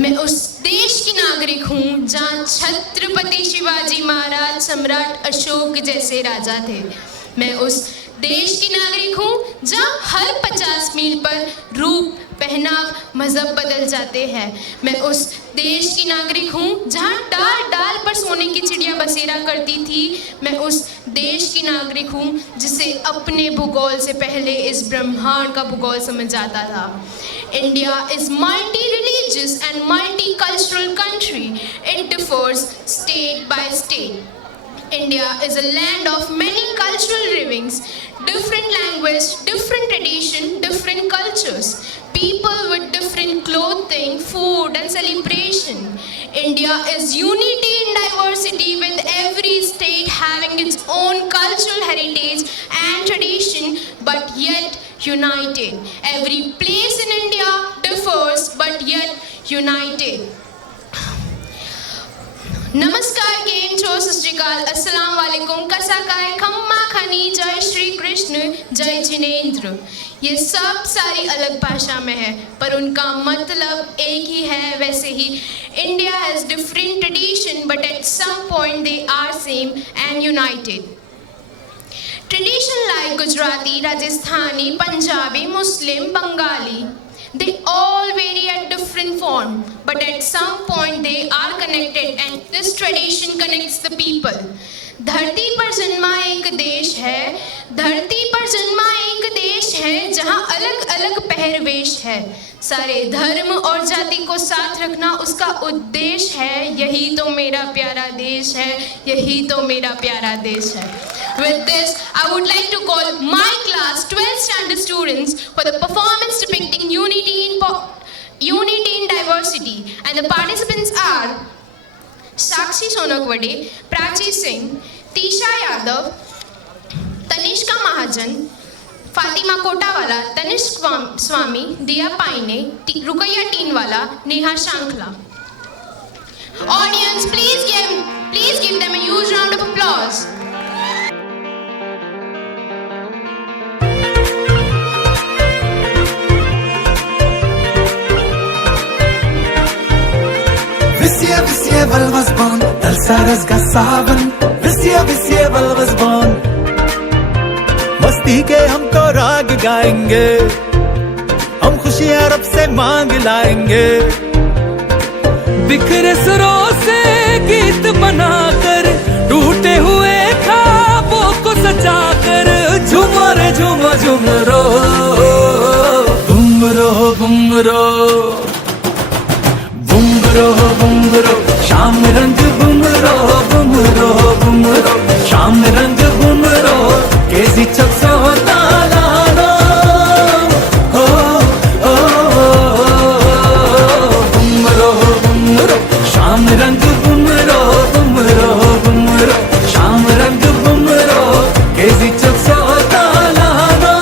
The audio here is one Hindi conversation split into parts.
मैं उस देश की नागरिक हूँ जहाँ छत्रपति शिवाजी महाराज, सम्राट अशोक जैसे राजा थे। मैं उस देश की नागरिक हूँ जहाँ हर 50 मील पर रूप, पहनाव, मजहब बदल जाते हैं। मैं उस देश की नागरिक हूँ जहाँ डाल डाल पर सोने की चिड़िया बसेरा करती थी। मैं उस देश की नागरिक हूँ जिसे अपने भूगोल से पहले इस ब्रह्मांड का भूगोल समझ आता था। India is multi-religious and multicultural country. It differs state by state. India is a land of many cultural livings, different language, different tradition, different cultures, people with different clothing, food and celebration. India is unity in diversity, with every state having its own cultural heritage and tradition, but yet united. Every place in India differs, but yet united. नमस्कार, केम छो, सत श्री अकाल, अस्सलाम वालेकुम, कसा काय, खम्मा खनी, जय श्री कृष्ण, जय जिनेंद्र। ये सब सारी अलग भाषा में है पर उनका मतलब एक ही है। वैसे ही India has different tradition but at some point they are same and united. Tradition like Gujarati, Rajasthani, Punjabi, Muslim, Bengali, they all vary at different form, but at some point they are connected and this tradition connects the people. धरती पर जन्मा एक देश है, धरती पर जन्मा एक देश है जहाँ अलग अलग पहरवेश है। सारे धर्म और जाति को साथ रखना उसका उद्देश्य है। यही तो मेरा प्यारा देश है, यही तो मेरा प्यारा देश है। With this, I would like to call my class 12th standard students for the performance depicting unity in diversity, and the participants are Sakshi Sonakwade, Prachi Singh, Tisha Yadav, Tanishka Mahajan, Fatima Kotawala, Tanishk Swami, Diya Paine, Rukaiya Teenwala, Neha Shankla. Audience, please give them a huge round of applause. Visya Val was born, Dalsaras का सावन, Visya Val was born। मस्ती के हम तो राग गाएंगे, हम खुशियाँ रब से मांग लाएंगे। बिखरे सुरों से गीत बनाकर, टूटे हुए ख्वाबों को सजाकर, झूमो रे झूमो झूमरो, घूमरो घूमरो, बुमरो बुमरो, शाम रंग बुमरो बुमरो बुमरो, शाम रंग बुमरो, कैसी चक्सो तालानो, हो हो बुमरो बुमरो, शाम रंग बुमरो बुमरो बुमरो, शाम रंग बुमरो, कैसी चक्सो तालानो।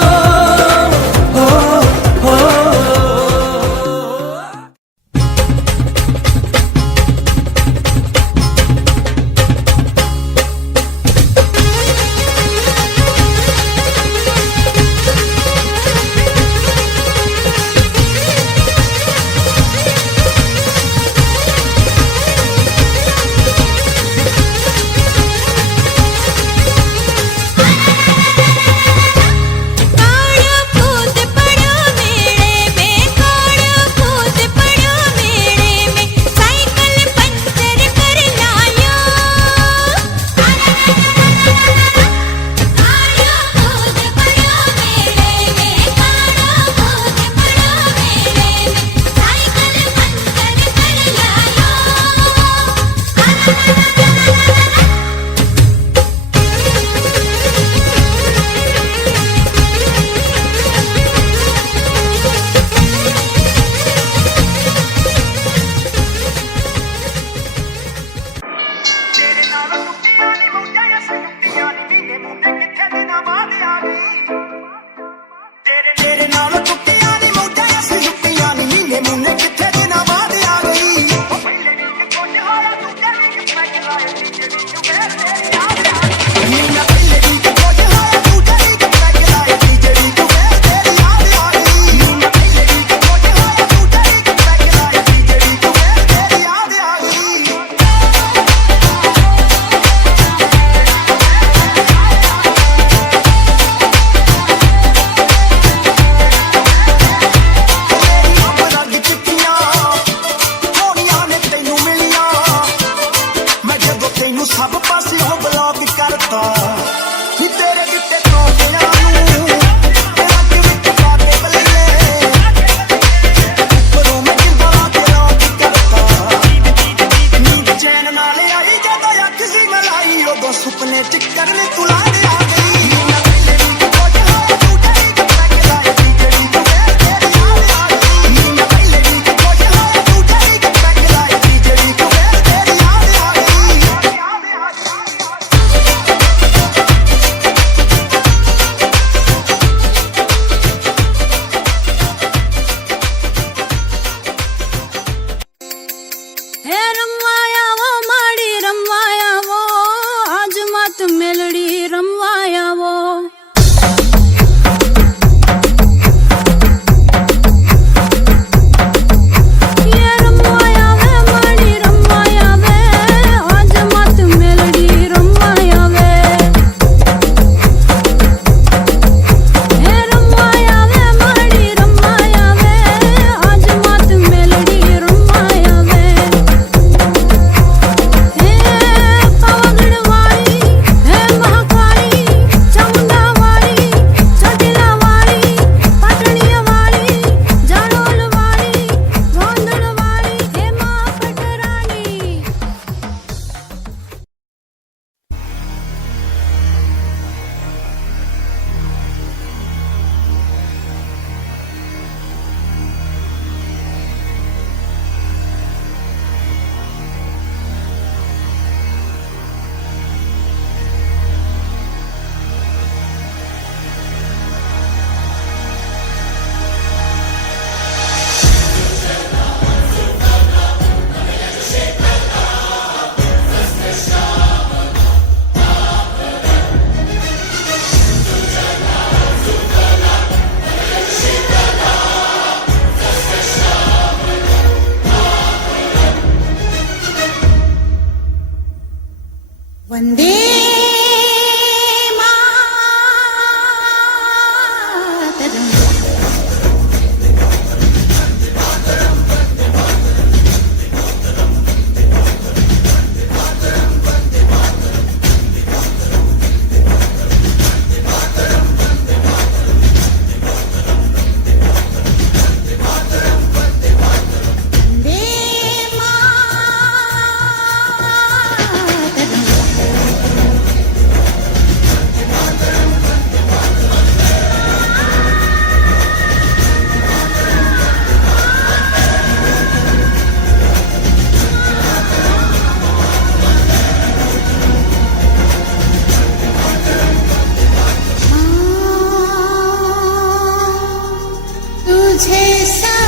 तुझे सा